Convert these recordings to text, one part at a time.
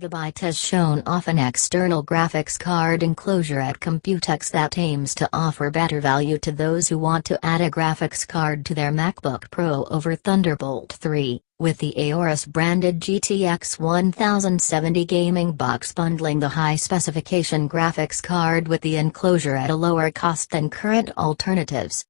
Gigabyte has shown off an external graphics card enclosure at Computex that aims to offer better value to those who want to add a graphics card to their MacBook Pro over Thunderbolt 3, with the Aorus-branded GTX 1070 gaming box bundling the high-specification graphics card with the enclosure at a lower cost than current alternatives.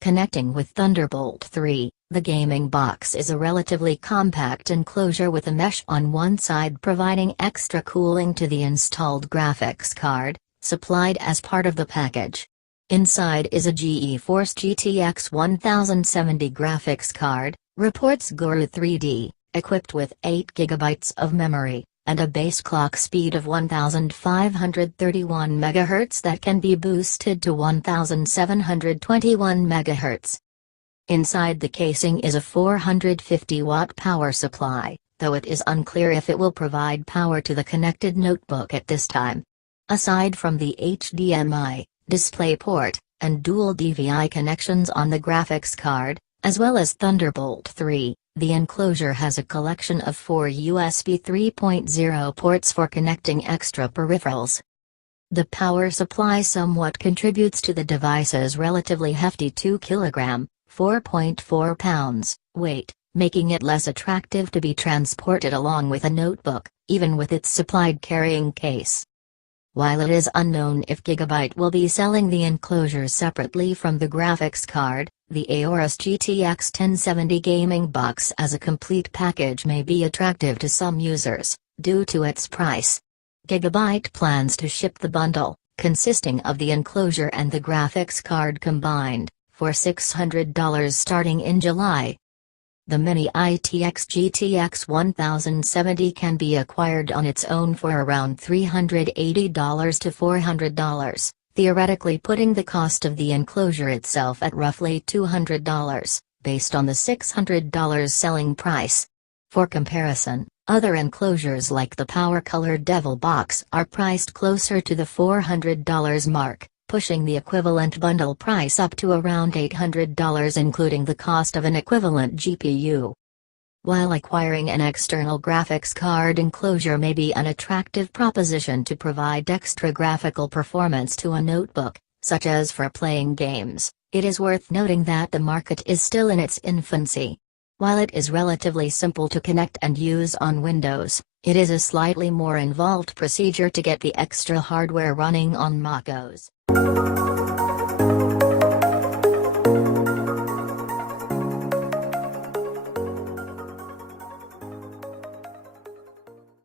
Connecting with Thunderbolt 3, the gaming box is a relatively compact enclosure with a mesh on one side providing extra cooling to the installed graphics card, supplied as part of the package. Inside is a GeForce GTX 1070 graphics card, reports Guru 3D, equipped with 8 GB of memory, and a base clock speed of 1531 MHz that can be boosted to 1721 MHz. Inside the casing is a 450-watt power supply, though it is unclear if it will provide power to the connected notebook at this time. Aside from the HDMI, DisplayPort, and dual DVI connections on the graphics card, as well as Thunderbolt 3, the enclosure has a collection of 4 USB 3.0 ports for connecting extra peripherals. The power supply somewhat contributes to the device's relatively hefty 2 kg, 4.4 pounds, weight, making it less attractive to be transported along with a notebook, even with its supplied carrying case. While it is unknown if Gigabyte will be selling the enclosure separately from the graphics card, the Aorus GTX 1070 gaming box as a complete package may be attractive to some users, due to its price. Gigabyte plans to ship the bundle, consisting of the enclosure and the graphics card combined, for $600 starting in July. The Mini ITX GTX 1070 can be acquired on its own for around $380 to $400, theoretically putting the cost of the enclosure itself at roughly $200, based on the $600 selling price. For comparison, other enclosures like the power-colored Devil box are priced closer to the $400 mark, pushing the equivalent bundle price up to around $800 including the cost of an equivalent GPU. While acquiring an external graphics card enclosure may be an attractive proposition to provide extra graphical performance to a notebook, such as for playing games, it is worth noting that the market is still in its infancy. While it is relatively simple to connect and use on Windows, it is a slightly more involved procedure to get the extra hardware running on MacOS.